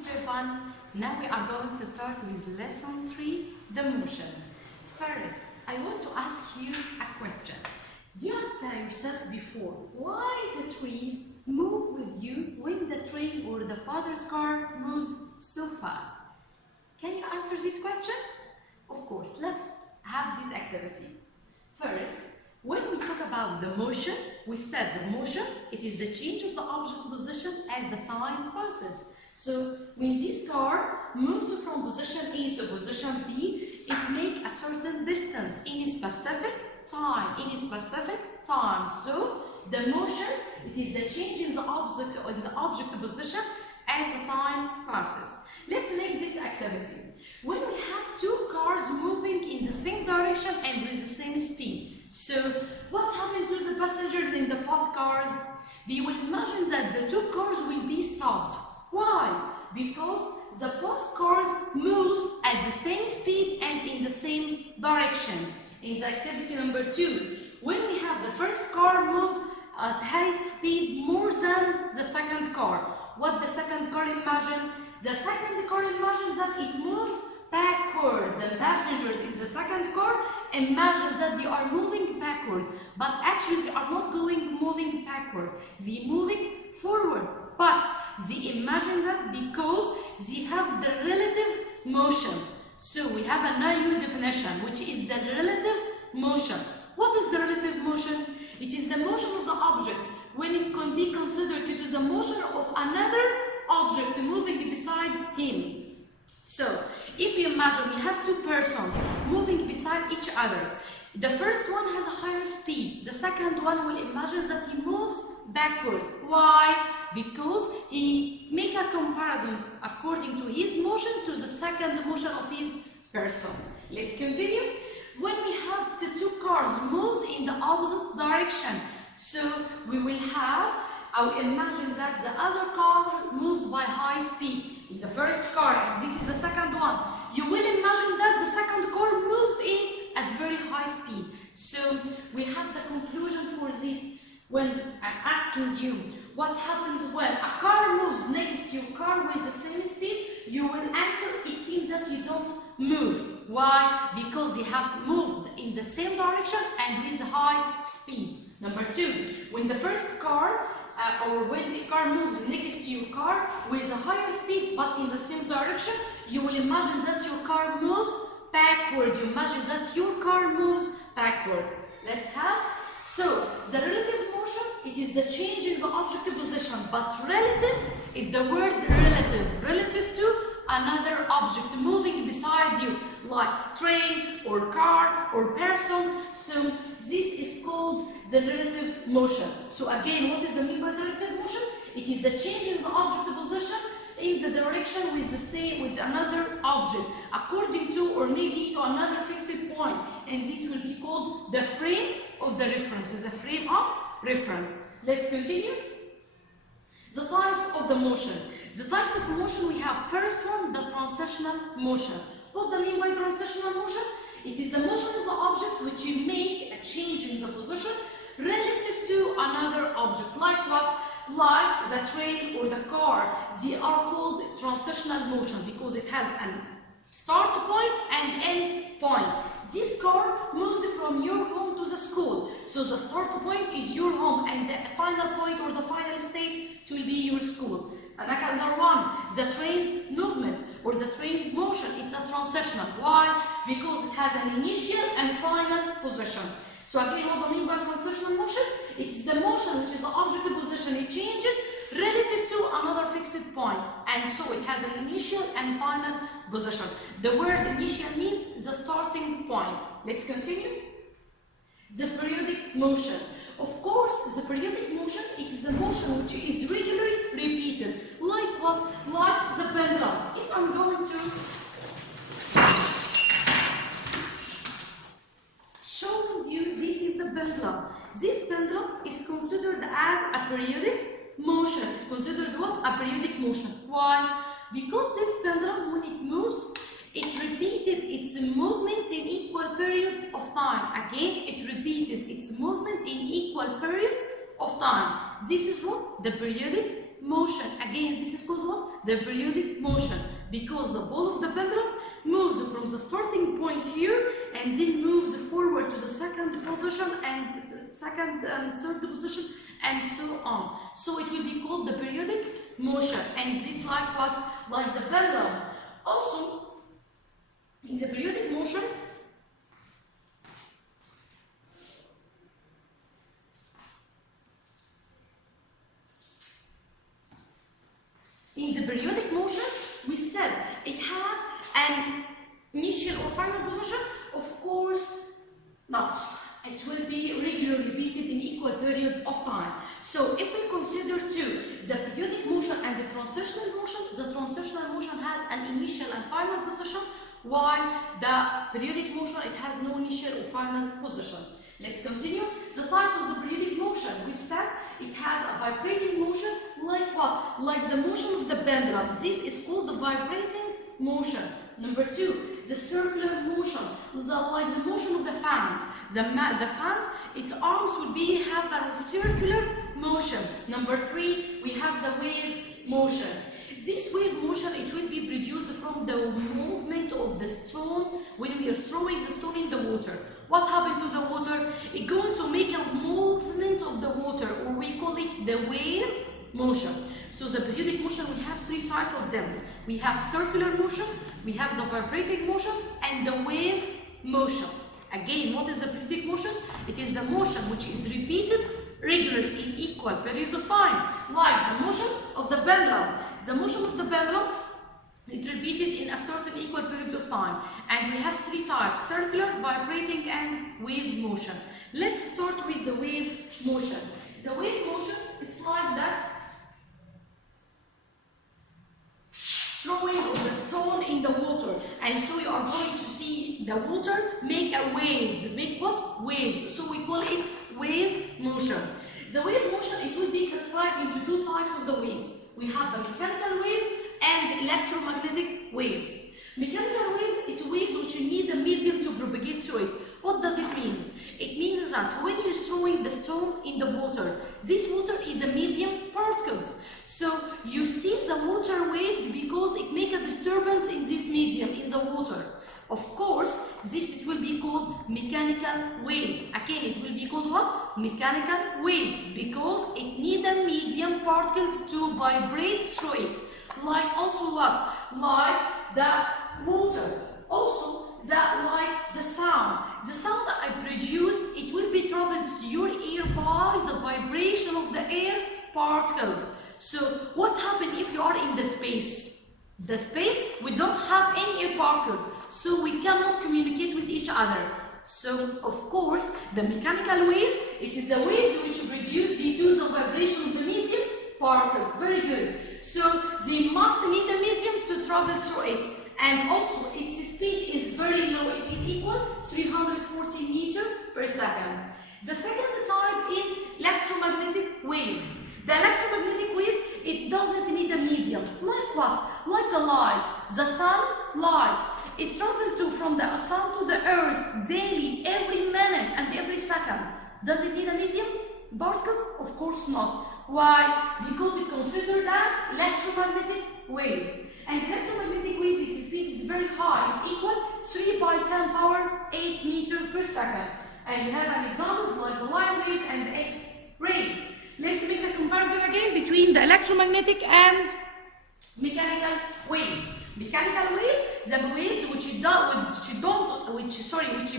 Everyone, now we are going to start with lesson 3, the motion. First, I want to ask you a question. You asked yourself before, why the trees move with you when the train or the father's car moves so fast? Can you answer this question? Of course, let's have this activity. First, when we talk about the motion, we said the motion, it is the change of the object position as the time passes. So, when this car moves from position A to position B, it makes a certain distance in a specific time, So, the motion, it is the change in the object position as the time passes. Let's make this activity. When we have two cars moving in the same direction and with the same speed, so what happened to the passengers in the both cars? They will imagine that the two cars will be stopped. Why? Because the both cars moves at the same speed and in the same direction. In the activity number 2, when we have the first car moves at high speed more than the second car, what the second car imagine? The second car imagines that it moves backward. The passengers in the second car imagine that they are moving backward, but actually they are not moving backward. They are moving forward, but they imagine that because they have the relative motion. So we have a new definition, which is the relative motion. What is the relative motion? It is the motion of the object when it can be considered to be the motion of another object moving beside him. So, if you imagine we have two persons moving beside each other, the first one has a higher speed, the second one will imagine that he moves backward. Why? Because he make a comparison according to his motion to the second motion of his person. Let's continue. When we have the two cars moves in the opposite direction, so we will have, I will imagine that the other car moves by high speed. In the first car, and this is the second one, you will imagine that the second car moves in at very high speed. So we have the conclusion for this when I'm asking you what happens when a car moves next to your car with the same speed, you will answer, it seems that you don't move. Why? Because they have moved in the same direction and with high speed. Number 2, when the first car or when the car moves next to your car with a higher speed but in the same direction, you will imagine that your car moves backward. You imagine that your car moves backward. Let's have. So, the relative motion, it is the change in the object position, but relative is the word relative to another object moving beside you, like train or car or person. So this is called the relative motion. So again, what is the meaning by the relative motion? It is the change in the object position in the direction with another object according to or maybe to another fixed point, and this will be called the frame of the reference. Is the frame of reference. Let's continue. The types of the motion. The types of motion we have. First one, the transitional motion. What do I mean by transitional motion? It is the motion of the object which you make a change in the position relative to another object. Like what? Like the train or the car. They are called transitional motion because it has a start point and end point. This car moves from your home to the school. So the start point is your home and the final point or the final state will be your school. Another one, the train's movement or the train's motion, it's a transitional. Why? Because it has an initial and final position. So again, what do I mean by transitional motion? It's the motion which is the object position. It changes relative to another fixed point. And so it has an initial and final position. The word initial means the starting point. Let's continue. The periodic motion. Of course, the periodic motion is the motion which is regularly repeated. Like what? Like the pendulum. If I'm going to show you, this is the pendulum. This pendulum is considered as a periodic motion. It's considered what? A periodic motion. Why? Because this pendulum, when it moves, it repeated its movement in equal periods of time. Again, it repeated its movement in equal periods of time. This is what? The periodic motion. Again, this is called what? The periodic motion, because the ball of the pendulum moves from the starting point here and then moves forward to the second position and second and third position and so on. So it will be called the periodic motion, and this like what? Like the pendulum. Also, in the periodic motion, we said it has an initial or final position. Of course not. It will be regularly repeated in equal periods of time. So if we consider two, the periodic motion and the transitional motion has an initial and final position, while the periodic motion, it has no initial or final position. Let's continue. The types of the periodic motion, we said it has a vibrating motion, like what? Like the motion of the pendulum. This is called the vibrating motion. Number two, the circular motion, like the motion of the fans. The fans, its arms would have a circular motion. Number three, we have the wave motion. This wave motion, it will be produced from the movement of the stone when we are throwing the stone in the water. What happened to the water? It's going to make a movement of the water, or we call it the wave motion. So the periodic motion, we have three types of them. We have circular motion, we have the vibrating motion, and the wave motion. Again, what is the periodic motion? It is the motion which is repeated regularly in equal periods of time, like the motion of the pendulum. The motion of the pendulum, it's repeated in a certain equal periods of time. And we have three types: circular, vibrating, and wave motion. Let's start with the wave motion. The wave motion, it's like that throwing of the stone in the water. And so you are going to see the water make a waves. Make what? Waves. So we call it wave motion. The wave motion, it will be classified into two types of the waves. We have the mechanical waves and electromagnetic waves. Mechanical waves, it's waves which need a medium to propagate through it. What does it mean? It means that when you're throwing the stone in the water, this water is the medium particles. So you see the water waves because it makes a disturbance in this medium, in the water. Of course, this will be called mechanical waves. Again, it will be called what? Mechanical waves, because it needs the medium particles to vibrate through it. Like also what? Like the water. Also, like the sound. The sound that I produced, it will be traveled to your ear by the vibration of the air particles. So what happens if you are in the space? The space, we don't have any air particles, so we cannot communicate with each other. So, of course, the mechanical waves, it is the waves which produce due to the vibration of the medium particles. Very good. So, they must need a medium to travel through it. And also, its speed is very low. It will equal 340 meters per second. The second type is electromagnetic waves. The electromagnetic waves, it doesn't need a medium. Like what? Like the light, the sun light. It travels from the sun to the earth daily, every minute and every second. Does it need a medium? Particles? Of course not. Why? Because it's considered as electromagnetic waves. And electromagnetic waves, its speed is very high. It's equal 3 × 10⁸ meters per second. And we have an example like the light waves and the X-rays. Let's make the comparison again between the electromagnetic and mechanical waves. Mechanical waves, the waves which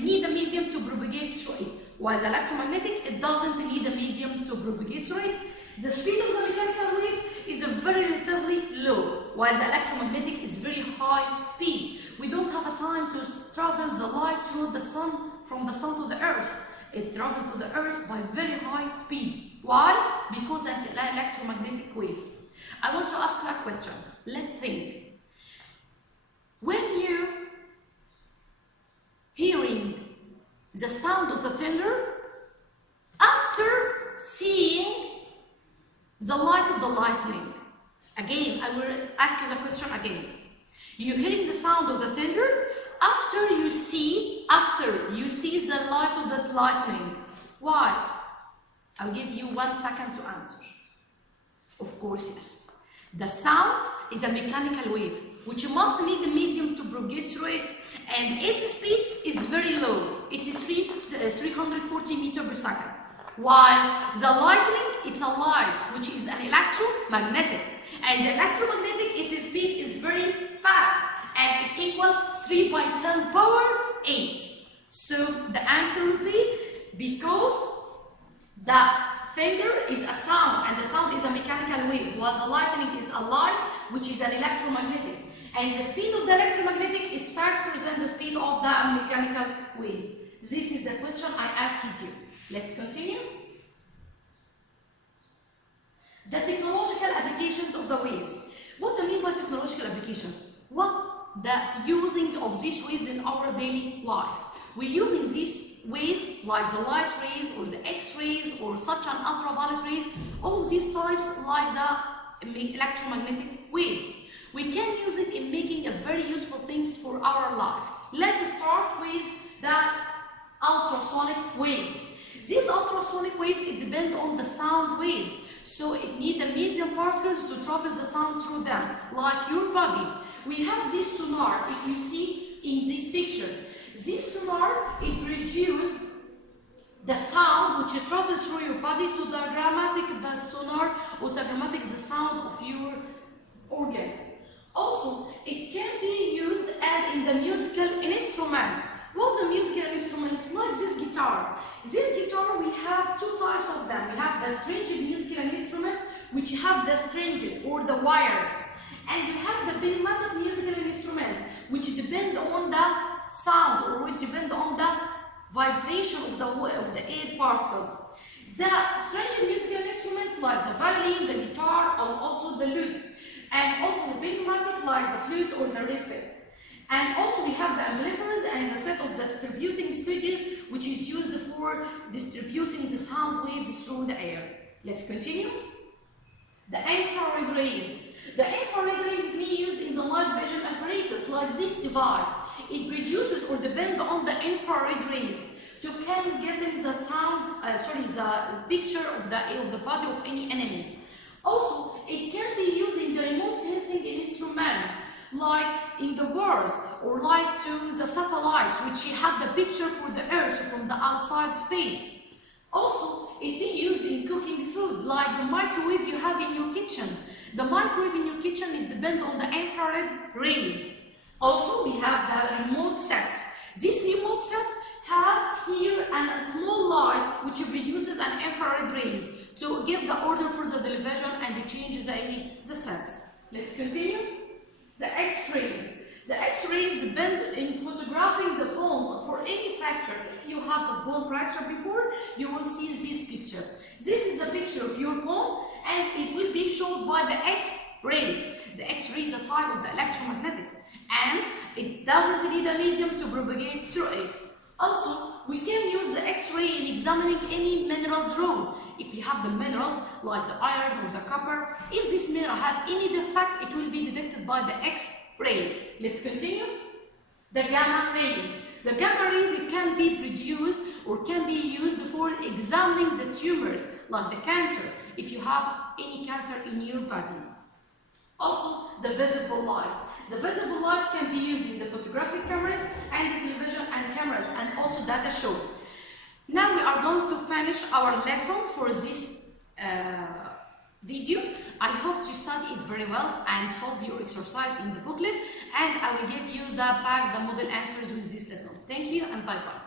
need a medium to propagate through it. While the electromagnetic, it doesn't need a medium to propagate through it. The speed of the mechanical waves is very relatively low, while the electromagnetic is very high speed. We don't have a time to travel the light through the sun, from the sun to the earth. It travels to the earth by very high speed. Why? Because that's electromagnetic waves. I want to ask you a question. Let's think. When you're hearing the sound of the thunder, after seeing the light of the lightning, again, I will ask you the question again. You're hearing the sound of the thunder after you see the light of the lightning. Why? I'll give you 1 second to answer. Of course, yes. The sound is a mechanical wave, which must need a medium to propagate through it, and its speed is very low. It is 340 meters per second. While the lightning, it's a light, which is an electromagnetic. And the electromagnetic, its speed is very fast, as it equals 3 by 10 power 8. So the answer will be because the thunder is a sound, and the sound is a mechanical wave, while the lightning is a light, which is an electromagnetic. And the speed of the electromagnetic is faster than the speed of the mechanical waves. This is the question I asked you. Let's continue. The technological applications of the waves. What do I mean by technological applications? What the using of these waves in our daily life? We're using these waves like the light rays or the X-rays or such an ultraviolet rays, all of these types like the electromagnetic waves. We can use it in making a very useful things for our life. Let's start with the ultrasonic waves. These ultrasonic waves, it depend on the sound waves, so it need the medium particles to travel the sound through them, like your body. We have this sonar, if you see in this picture. This sonar, it produces the sound which travels through your body to the grammatic, the sonar, or the grammatic, the sound of your organs. Also, it can be used as in the musical instruments. What's the musical instruments? Like this guitar. This guitar, we have two types of them. We have the stringed musical instruments, which have the stringed or the wires. And we have the pneumatic musical instruments, which depend on the sound or which depend on the vibration of the air particles. The stringed musical instruments like the violin, the guitar, and also the lute. And also the pneumatic like the flute or the reed. And also we have the amplifiers and the set of distributing stages, which is used for distributing the sound waves through the air. Let's continue. The infrared rays. The infrared rays can be used in the night vision apparatus like this device. It produces or depends on the infrared rays to can getting the sound, the picture of the body of any enemy. Also, it can be used in the remote sensing instruments, like in the wars or like to the satellites, which have the picture for the Earth from the outside space. Also, it be used in cooking food, like the microwave you have in your kitchen. The microwave in your kitchen is depend on the infrared rays. Also, we have the remote sets. These remote sets have here a small light which produces an infrared rays to give the order for the television and to change the sets. Let's continue. The X-rays. The X-rays depend in photographing the bones for any fracture. If you have the bone fracture before, you will see this picture. This is a picture of your bone and it will be shown by the X-ray. The X-ray is a type of the electromagnetic and it doesn't need a medium to propagate through it. Also, we can use the X-ray in examining any minerals raw. If you have the minerals like the iron or the copper, if this mineral had any defect, it will be detected by the X-ray. Let's continue. The gamma rays. The gamma rays, it can be produced or can be used for examining the tumors like the cancer, if you have any cancer in your body. Also, the visible light. The visible lights can be used in the photographic cameras and the television and cameras and also data show. Now we are going to finish our lesson for this video. I hope you study it very well and solve your exercise in the booklet, and I will give you the model answers with this lesson. Thank you and bye-bye.